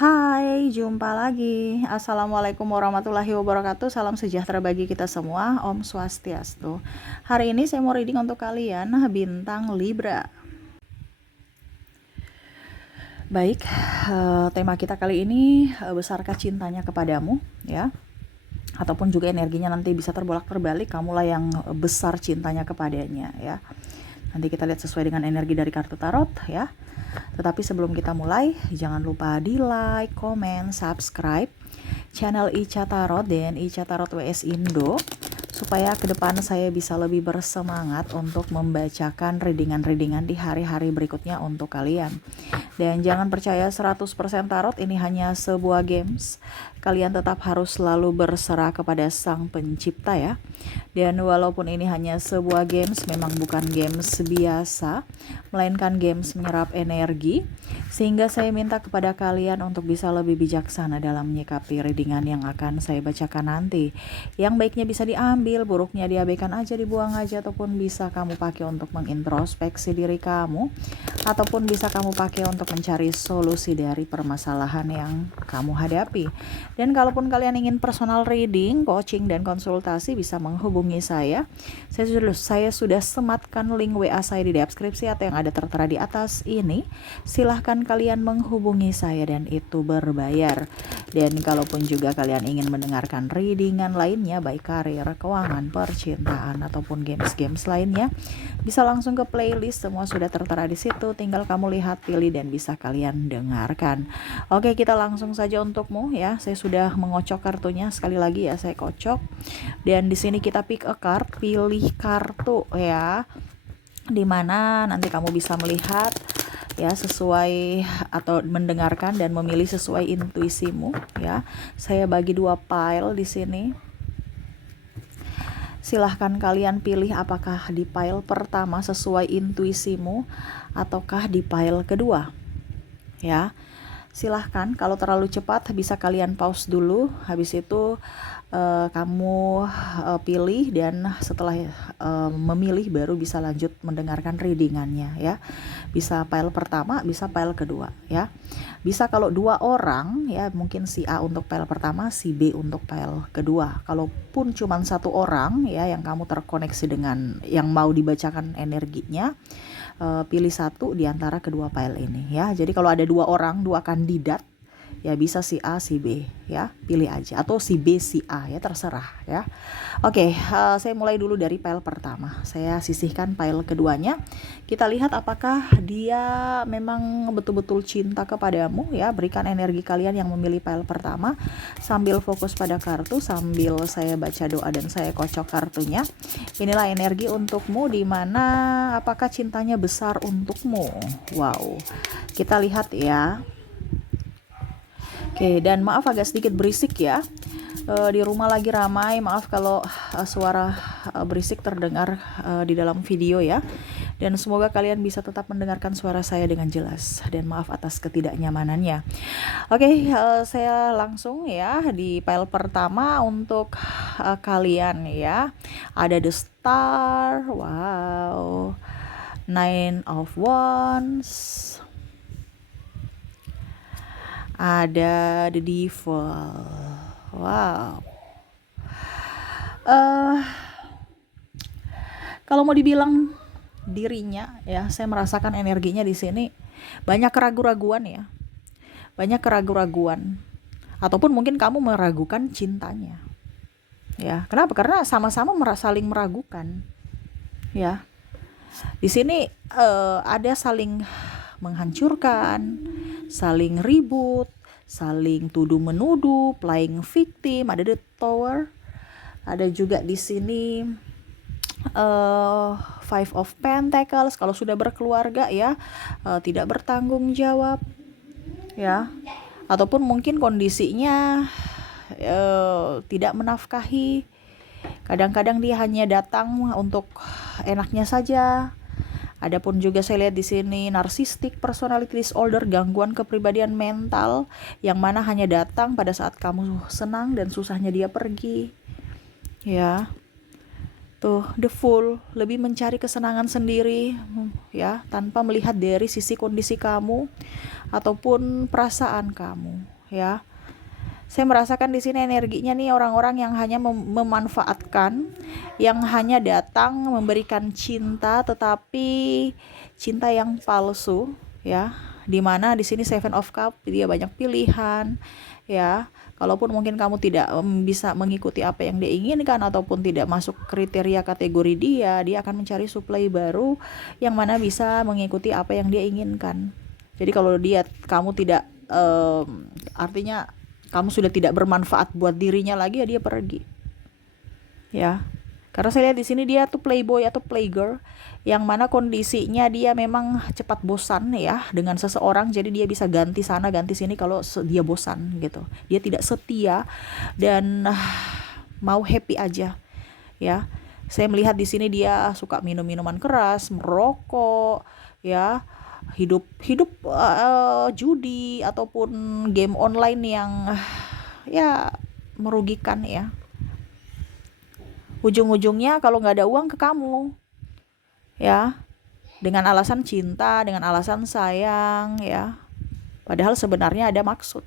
Hai, jumpa lagi. Assalamualaikum warahmatullahi wabarakatuh. Salam sejahtera bagi kita semua. Om Swastiastu. Hari ini saya mau reading untuk kalian bintang Libra. Baik, tema kita kali ini besarkah cintanya kepadamu, ya? Ataupun juga energinya nanti bisa terbolak-terbalik, kamulah yang besar cintanya kepadanya, ya. Nanti kita lihat sesuai dengan energi dari kartu tarot, ya. Tetapi sebelum kita mulai, jangan lupa di like, komen, subscribe channel Ica Tarot dan Ica Tarot WS Indo, supaya ke depan saya bisa lebih bersemangat untuk membacakan readingan-readingan di hari-hari berikutnya untuk kalian. Dan jangan percaya 100% tarot ini hanya sebuah games. Kalian tetap harus selalu berserah kepada Sang Pencipta, ya. Dan walaupun ini hanya sebuah games, memang bukan games biasa, melainkan games menyerap energi, sehingga saya minta kepada kalian untuk bisa lebih bijaksana dalam menyikapi readingan yang akan saya bacakan nanti. Yang baiknya bisa diambil, buruknya diabaikan aja, dibuang aja, ataupun bisa kamu pakai untuk mengintrospeksi diri kamu, ataupun bisa kamu pakai untuk mencari solusi dari permasalahan yang kamu hadapi. Dan kalaupun kalian ingin personal reading, coaching, dan konsultasi, bisa menghubungi saya. Saya sudah sematkan link WA saya di deskripsi atau yang ada tertera di atas ini. Silahkan kalian menghubungi saya dan itu berbayar. Dan kalaupun juga kalian ingin mendengarkan readingan lainnya, baik karir, keuangan, percintaan, ataupun games-games lainnya, bisa langsung ke playlist, semua sudah tertera di situ. Tinggal kamu lihat, pilih, dan bisa kalian dengarkan. Oke, kita langsung saja untukmu, ya. Saya sudah mengocok kartunya, sekali lagi ya, saya kocok. Dan di sini kita pick a card, pilih kartu, ya, dimana nanti kamu bisa melihat, ya, sesuai atau mendengarkan dan memilih sesuai intuisimu, ya. Saya bagi 2 pile di sini. Silahkan kalian pilih apakah di pile pertama sesuai intuisimu ataukah di pile kedua, ya. Silahkan, kalau terlalu cepat bisa kalian pause dulu, habis itu kamu pilih, dan setelah memilih baru bisa lanjut mendengarkan readingannya, ya. Bisa pile pertama, bisa pile kedua, ya. Bisa kalau 2 orang, ya, mungkin si A untuk pile pertama, si B untuk pile kedua. Kalaupun cuma 1 orang, ya, yang kamu terkoneksi dengan yang mau dibacakan energinya, pilih 1 di antara kedua file ini, ya. Jadi kalau ada 2 orang, 2 kandidat, ya, bisa si A, si B, ya, pilih aja, atau si B, si A, ya, terserah, ya. Oke, saya mulai dulu dari file pertama. Saya sisihkan file keduanya. Kita lihat apakah dia memang betul-betul cinta kepadamu, ya. Berikan energi kalian yang memilih file pertama sambil fokus pada kartu, sambil saya baca doa dan saya kocok kartunya. Inilah energi untukmu, di mana apakah cintanya besar untukmu. Wow, kita lihat, ya. Oke, dan maaf agak sedikit berisik, ya. Di rumah lagi ramai, maaf kalau suara berisik terdengar di dalam video, ya. Dan semoga kalian bisa tetap mendengarkan suara saya dengan jelas, dan maaf atas ketidaknyamanannya. Oke, saya langsung, ya, di file pertama untuk kalian, ya. Ada the star, wow, 9 of wands, ada the devil, wow. Kalau mau dibilang dirinya, ya, saya merasakan energinya di sini banyak keraguan-raguan, ya. Banyak keraguan-raguan. Ataupun mungkin kamu meragukan cintanya. Ya, kenapa? Karena sama-sama saling meragukan. Ya. Di sini ada saling menghancurkan, saling ribut, saling tuduh menuduh, playing victim, ada the tower. Ada juga di sini Five of Pentacles, kalau sudah berkeluarga, ya, tidak bertanggung jawab, ya. Ataupun mungkin kondisinya tidak menafkahi. Kadang-kadang dia hanya datang untuk enaknya saja. Adapun juga saya lihat di sini narcissistic personality disorder, gangguan kepribadian mental, yang mana hanya datang pada saat kamu senang dan susahnya dia pergi, ya. Tuh, the Fool, lebih mencari kesenangan sendiri, ya, tanpa melihat dari sisi kondisi kamu ataupun perasaan kamu, ya. Saya merasakan di sini energinya nih orang-orang yang hanya memanfaatkan, yang hanya datang memberikan cinta, tetapi cinta yang palsu, ya. Dimana di sini Seven of Cup, dia banyak pilihan, ya. Kalaupun mungkin kamu tidak bisa mengikuti apa yang dia inginkan ataupun tidak masuk kriteria kategori dia akan mencari supply baru yang mana bisa mengikuti apa yang dia inginkan. Jadi kalau kamu tidak artinya kamu sudah tidak bermanfaat buat dirinya lagi, ya dia pergi. Ya. Karena saya lihat di sini dia tuh playboy atau playgirl yang mana kondisinya dia memang cepat bosan ya dengan seseorang, jadi dia bisa ganti sana ganti sini kalau dia bosan gitu. Dia tidak setia dan mau happy aja ya. Saya melihat di sini dia suka minum minuman keras, merokok, ya, hidup judi ataupun game online yang ya merugikan ya. Ujung-ujungnya kalau nggak ada uang ke kamu, ya, dengan alasan cinta, dengan alasan sayang, ya. Padahal sebenarnya ada maksud.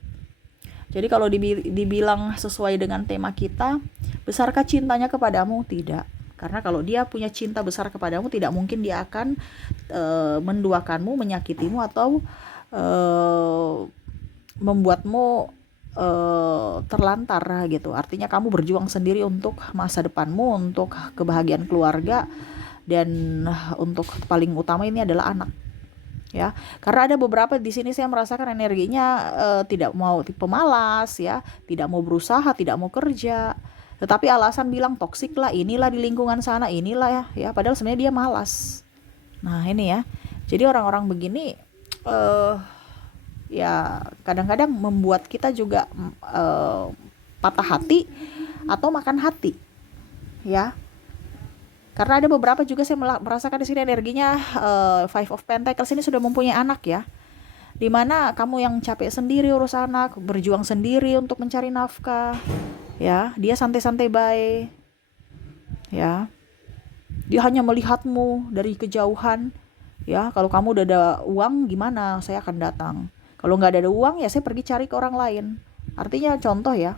Jadi kalau dibilang sesuai dengan tema kita, besarkah cintanya kepadamu? Tidak. Karena kalau dia punya cinta besar kepadamu, tidak mungkin dia akan menduakanmu, menyakitimu, atau membuatmu terlantar gitu. Artinya kamu berjuang sendiri untuk masa depanmu, untuk kebahagiaan keluarga, dan untuk paling utama ini adalah anak. Ya, karena ada beberapa di sini saya merasakan energinya tidak mau, tipe malas ya, tidak mau berusaha, tidak mau kerja, tetapi alasan bilang toksik lah, inilah di lingkungan sana, inilah ya, padahal sebenarnya dia malas. Nah ini ya, jadi orang-orang begini ya kadang-kadang membuat kita juga patah hati atau makan hati, ya. Karena ada beberapa juga saya merasakan di sini energinya Five of Pentacles ini sudah mempunyai anak ya. Dimana kamu yang capek sendiri urus anak, berjuang sendiri untuk mencari nafkah, ya. Dia santai-santai baik, ya. Dia hanya melihatmu dari kejauhan, ya. Kalau kamu udah ada uang gimana, saya akan datang. Kalau nggak ada uang ya saya pergi cari ke orang lain. Artinya contoh ya,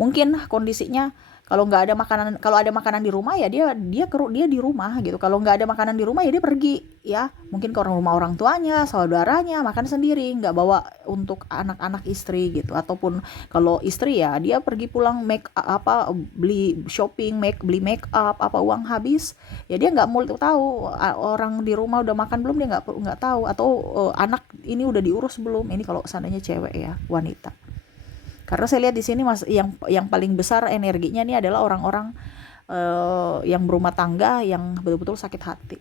mungkin kondisinya kalau nggak ada makanan, kalau ada makanan di rumah ya dia di rumah gitu. Kalau nggak ada makanan di rumah ya dia pergi, ya mungkin ke rumah orang tuanya, saudaranya, makan sendiri, nggak bawa untuk anak-anak istri gitu. Ataupun kalau istri ya dia pergi pulang beli shopping, beli make up, uang habis ya dia nggak mau tahu orang di rumah udah makan belum, dia nggak tahu. Atau anak ini udah diurus belum, ini kalau seandainya cewek ya, wanita. Karena saya lihat di sini yang paling besar energinya ini adalah orang-orang yang berumah tangga yang betul-betul sakit hati,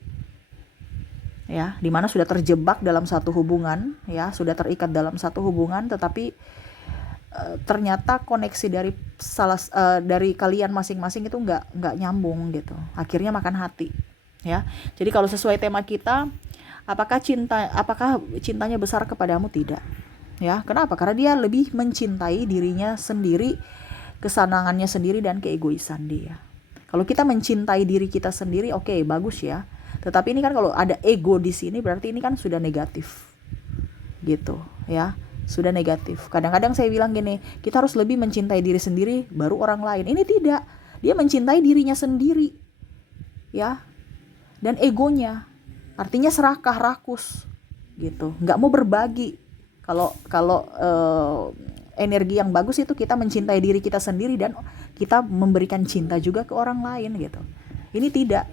ya, dimana sudah terjebak dalam satu hubungan, ya, sudah terikat dalam satu hubungan, tetapi ternyata koneksi dari kalian masing-masing itu nggak nyambung gitu, akhirnya makan hati, ya. Jadi kalau sesuai tema kita, apakah cintanya besar kepadamu? Tidak. Ya, kenapa? Karena dia lebih mencintai dirinya sendiri, kesenangannya sendiri, dan keegoisan dia. Kalau kita mencintai diri kita sendiri, oke, bagus ya. Tetapi ini kan kalau ada ego di sini berarti ini kan sudah negatif. Gitu, ya. Sudah negatif. Kadang-kadang saya bilang gini, kita harus lebih mencintai diri sendiri baru orang lain. Ini tidak. Dia mencintai dirinya sendiri. Ya. Dan egonya. Artinya serakah, rakus. Gitu. Nggak mau berbagi. Kalau energi yang bagus itu kita mencintai diri kita sendiri dan kita memberikan cinta juga ke orang lain gitu. Ini tidak,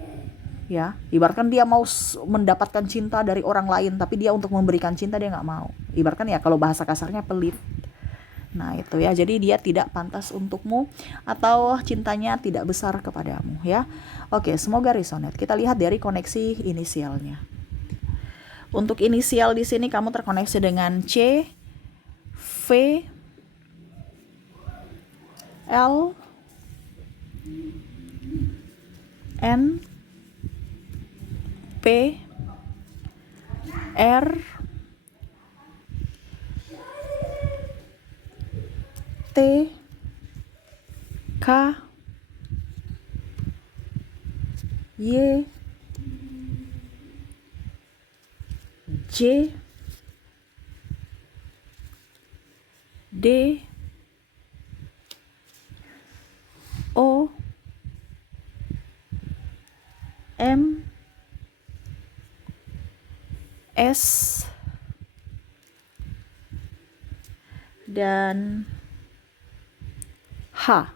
ya. Ibaratkan dia mau mendapatkan cinta dari orang lain, tapi dia untuk memberikan cinta dia nggak mau. Ibaratkan ya kalau bahasa kasarnya pelit. Nah itu ya, jadi dia tidak pantas untukmu atau cintanya tidak besar kepadamu ya. Oke, semoga resonate. Kita lihat dari koneksi inisialnya. Untuk inisial di sini kamu terkoneksi dengan C, V, L, N, P, R, T, K, Y, J, D, O, M, S, dan H.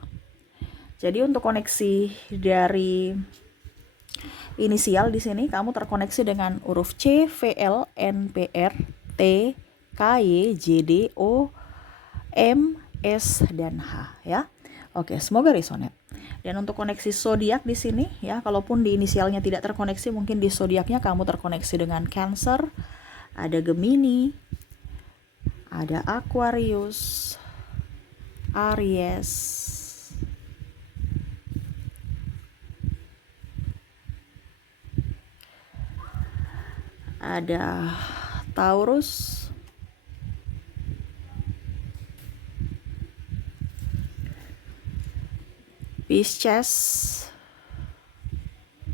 Jadi untuk koneksi dari inisial di sini kamu terkoneksi dengan huruf C, V, L, N, P, R, T, K, Y, J, D, O, M, S, dan H ya. Oke, semoga resonate. Dan untuk koneksi zodiak di sini ya, kalaupun di inisialnya tidak terkoneksi, mungkin di zodiaknya kamu terkoneksi dengan Cancer, ada Gemini, ada Aquarius, Aries, ada Taurus, Pisces,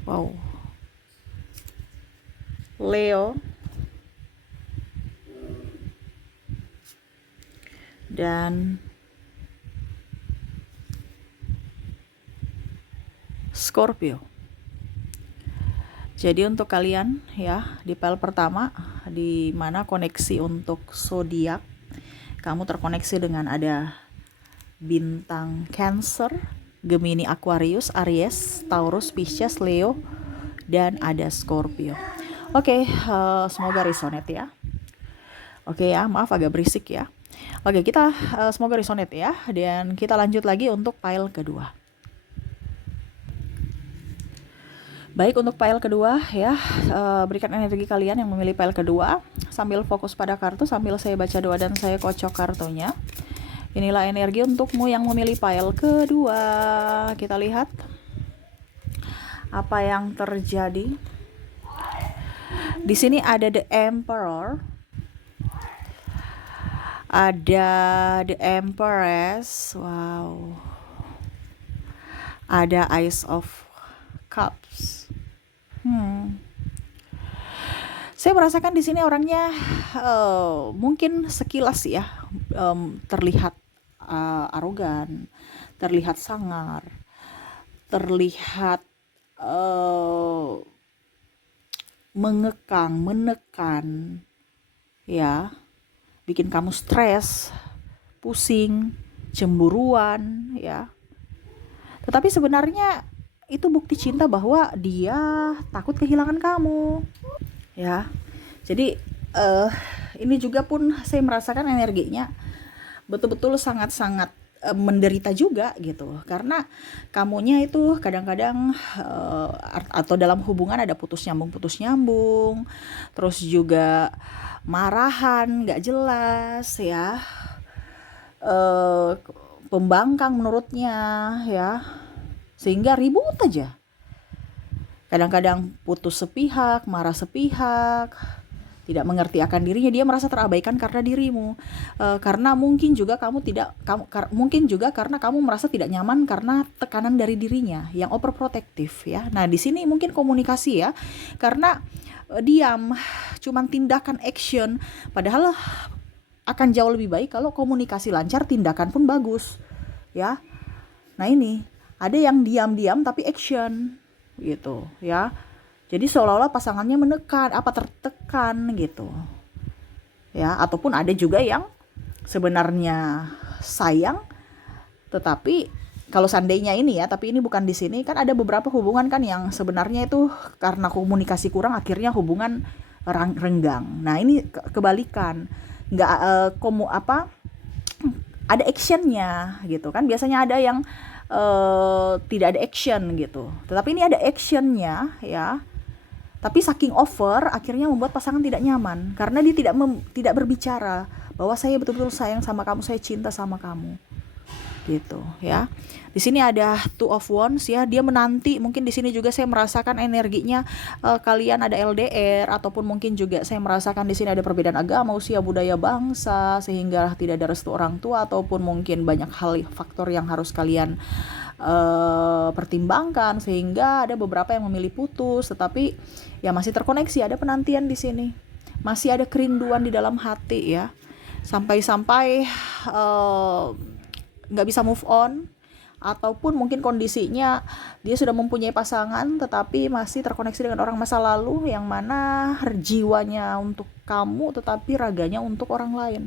wow, Leo, dan Scorpio. Jadi untuk kalian ya, di file pertama di mana koneksi untuk zodiak, kamu terkoneksi dengan ada bintang Cancer, Gemini, Aquarius, Aries, Taurus, Pisces, Leo, dan ada Scorpio. Oke, semoga resonate ya. Oke ya, maaf agak berisik ya. Oke, kita semoga resonate ya. Dan kita lanjut lagi untuk file kedua. Baik, untuk file kedua ya, berikan energi kalian yang memilih file kedua sambil fokus pada kartu, sambil saya baca doa dan saya kocok kartunya. Inilah energi untukmu yang memilih file kedua. Kita lihat apa yang terjadi. Di sini ada The Emperor, ada The Empress, wow, ada Ace of Cups. Saya merasakan di sini orangnya mungkin sekilas ya terlihat arogan, terlihat sangar, terlihat mengekang, menekan, ya, bikin kamu stres, pusing, cemburuan, ya. Tetapi sebenarnya itu bukti cinta bahwa dia takut kehilangan kamu, ya. Jadi ini juga pun saya merasakan energinya betul-betul sangat-sangat menderita juga gitu, karena kamunya itu kadang-kadang atau dalam hubungan ada putus nyambung, terus juga marahan nggak jelas ya, pembangkang menurutnya ya, sehingga ribut aja. Kadang-kadang putus sepihak, marah sepihak, tidak mengerti akan dirinya, dia merasa terabaikan karena dirimu, karena mungkin juga mungkin juga karena kamu merasa tidak nyaman karena tekanan dari dirinya yang overprotective ya. Nah di sini mungkin komunikasi ya, karena diam, cuman tindakan action, padahal akan jauh lebih baik kalau komunikasi lancar, tindakan pun bagus ya. Nah ini ada yang diam-diam tapi action gitu ya. Jadi seolah-olah pasangannya menekan, tertekan gitu. Ya, ataupun ada juga yang sebenarnya sayang, tetapi kalau seandainya ini ya, tapi ini bukan di sini, kan ada beberapa hubungan kan yang sebenarnya itu karena komunikasi kurang akhirnya hubungan renggang. Nah, ini kebalikan. Nggak ada actionnya gitu kan. Biasanya ada yang tidak ada action gitu. Tetapi ini ada actionnya ya. Tapi saking over akhirnya membuat pasangan tidak nyaman karena dia tidak berbicara bahwa saya betul-betul sayang sama kamu, saya cinta sama kamu. Gitu ya. Di sini ada Two of Wands ya, dia menanti. Mungkin di sini juga saya merasakan energinya kalian ada LDR, ataupun mungkin juga saya merasakan di sini ada perbedaan agama, usia, budaya, bangsa, sehingga tidak ada restu orang tua, ataupun mungkin banyak hal faktor yang harus kalian pertimbangkan, sehingga ada beberapa yang memilih putus, tetapi ya masih terkoneksi, ada penantian di sini, masih ada kerinduan di dalam hati ya, sampai-sampai nggak bisa move on, ataupun mungkin kondisinya dia sudah mempunyai pasangan tetapi masih terkoneksi dengan orang masa lalu yang mana jiwanya untuk kamu tetapi raganya untuk orang lain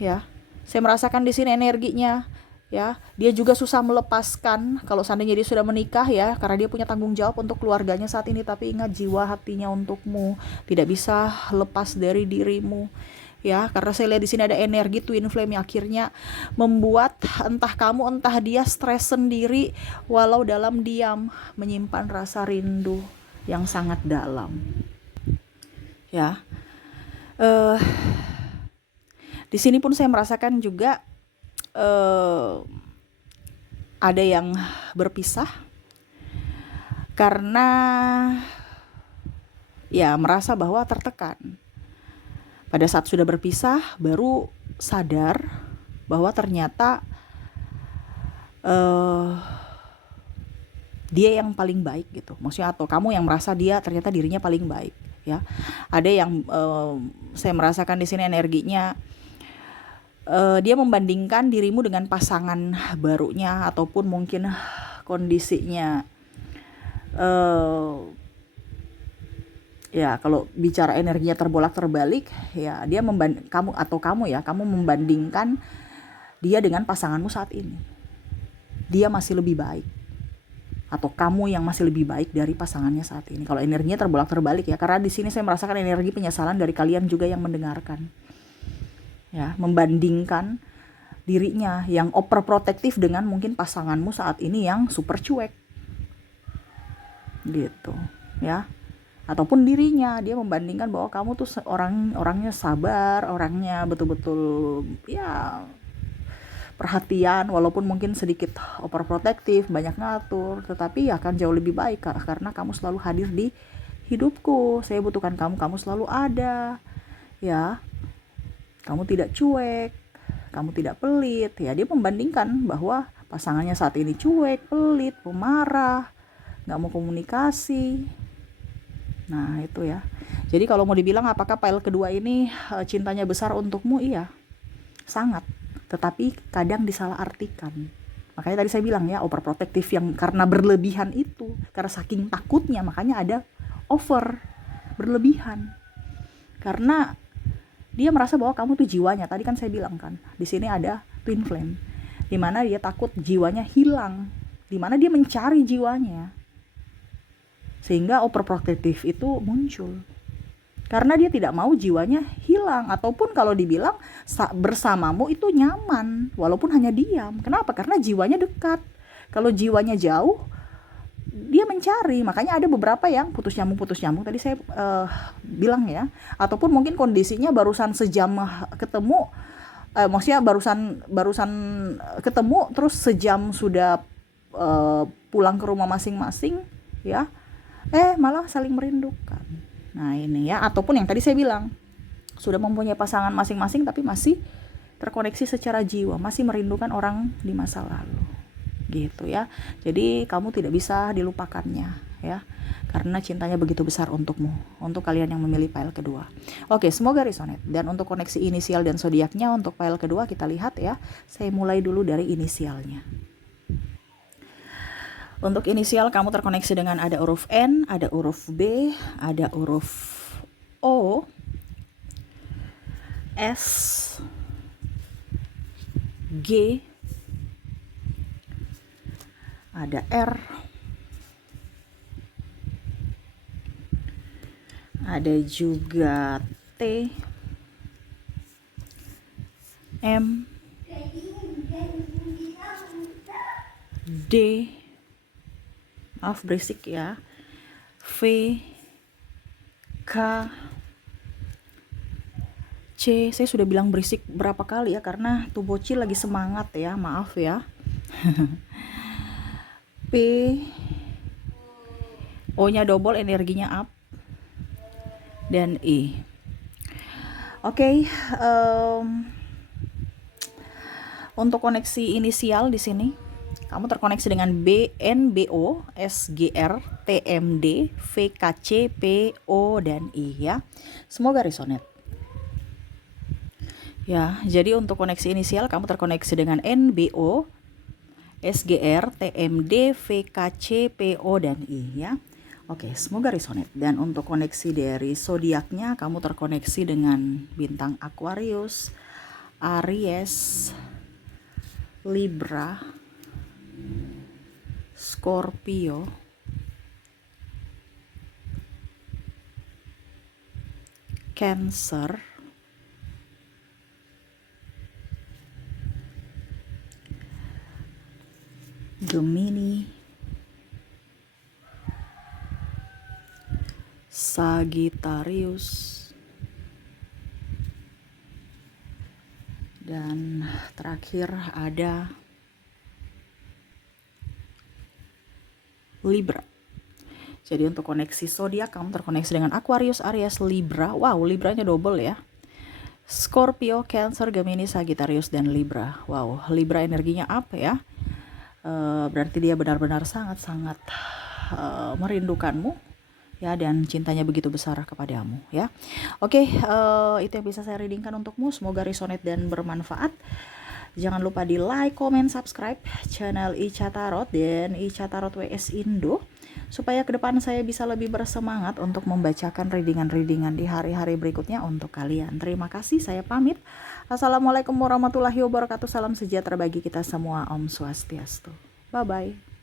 ya. Saya merasakan di sini energinya ya, dia juga susah melepaskan kalau seandainya dia sudah menikah ya, karena dia punya tanggung jawab untuk keluarganya saat ini, tapi ingat jiwa hatinya untukmu, tidak bisa lepas dari dirimu ya, karena saya lihat di sini ada energi twin flame yang akhirnya membuat entah kamu entah dia stres sendiri, walau dalam diam menyimpan rasa rindu yang sangat dalam ya. eh di sini pun saya merasakan juga ada yang berpisah karena ya merasa bahwa tertekan. Pada saat sudah berpisah baru sadar bahwa ternyata dia yang paling baik gitu, maksudnya, atau kamu yang merasa dia ternyata dirinya paling baik ya. Ada yang saya merasakan di sini energinya, dia membandingkan dirimu dengan pasangan barunya, ataupun mungkin kondisinya ya kalau bicara energinya terbolak-terbalik ya, dia kamu membandingkan dia dengan pasanganmu saat ini. Dia masih lebih baik atau kamu yang masih lebih baik dari pasangannya saat ini. Kalau energinya terbolak-terbalik ya, karena di sini saya merasakan energi penyesalan dari kalian juga yang mendengarkan. Ya, membandingkan dirinya yang overprotective dengan mungkin pasanganmu saat ini yang super cuek. Gitu, ya. Ataupun dirinya, dia membandingkan bahwa kamu tuh orangnya sabar, orangnya betul-betul ya perhatian, walaupun mungkin sedikit overprotective, banyak ngatur, tetapi ya akan jauh lebih baik karena kamu selalu hadir di hidupku. Saya butuhkan kamu, kamu selalu ada. Ya. Kamu tidak cuek, kamu tidak pelit. Ya, dia membandingkan bahwa pasangannya saat ini cuek, pelit, pemarah, nggak mau komunikasi. Nah, itu ya. Jadi kalau mau dibilang apakah pile kedua ini cintanya besar untukmu? Iya, sangat. Tetapi kadang disalahartikan. Makanya tadi saya bilang ya, overprotective yang karena berlebihan itu, karena saking takutnya, makanya ada over, berlebihan. Karena dia merasa bahwa kamu tuh jiwanya. Tadi kan saya bilang kan, di sini ada twin flame, dimana dia takut jiwanya hilang, dimana dia mencari jiwanya, sehingga overprotective itu muncul. Karena dia tidak mau jiwanya hilang, ataupun kalau dibilang bersamamu itu nyaman, walaupun hanya diam. Kenapa? Karena jiwanya dekat. Kalau jiwanya jauh, dia mencari. Makanya ada beberapa yang putus nyambung tadi saya bilang ya, ataupun mungkin kondisinya barusan sejam ketemu, maksudnya barusan ketemu terus sejam sudah pulang ke rumah masing-masing ya, malah saling merindukan. Nah ini ya, ataupun yang tadi saya bilang sudah mempunyai pasangan masing-masing tapi masih terkoneksi secara jiwa, masih merindukan orang di masa lalu. Gitu ya. Jadi kamu tidak bisa dilupakannya ya, karena cintanya begitu besar untukmu, untuk kalian yang memilih pile kedua. Oke, semoga resonate. Dan untuk koneksi inisial dan zodiaknya untuk pile kedua kita lihat ya. Saya mulai dulu dari inisialnya. Untuk inisial kamu terkoneksi dengan ada huruf N, ada huruf B, ada huruf O, S, G, ada R, ada juga T, M, D, maaf berisik ya, V, K, C. Saya sudah bilang berisik berapa kali ya, karena tuh bocil lagi semangat ya, maaf ya. P, O-nya double, energinya up, dan E. Oke, untuk koneksi inisial di sini Kamu terkoneksi dengan BNBO, SGR, TMD, VKC, PO, dan I ya. Semoga resonate. Ya, jadi untuk koneksi inisial kamu terkoneksi dengan NBO, SGR, TMD, VKC, PO, dan I ya. Oke, semoga resonate. Dan untuk koneksi dari zodiaknya kamu terkoneksi dengan bintang Aquarius, Aries, Libra, Scorpio, Cancer, Gemini, Sagittarius, dan terakhir ada Libra. Jadi untuk koneksi zodiak kamu terkoneksi dengan Aquarius, Aries, Libra. Wow, Libranya double ya. Scorpio, Cancer, Gemini, Sagittarius, dan Libra. Wow, Libra energinya apa ya? Berarti dia benar-benar sangat-sangat merindukanmu ya, dan cintanya begitu besar kepadamu ya. Oke, itu yang bisa saya readingkan untukmu. Semoga resonate dan bermanfaat. Jangan lupa di like, comment, subscribe channel Ica Tarot dan Ica Tarot WS Indo, supaya ke depan saya bisa lebih bersemangat untuk membacakan readingan-readingan di hari-hari berikutnya untuk kalian. Terima kasih, saya pamit. Assalamualaikum warahmatullahi wabarakatuh. Salam sejahtera bagi kita semua. Om Swastiastu. Bye-bye.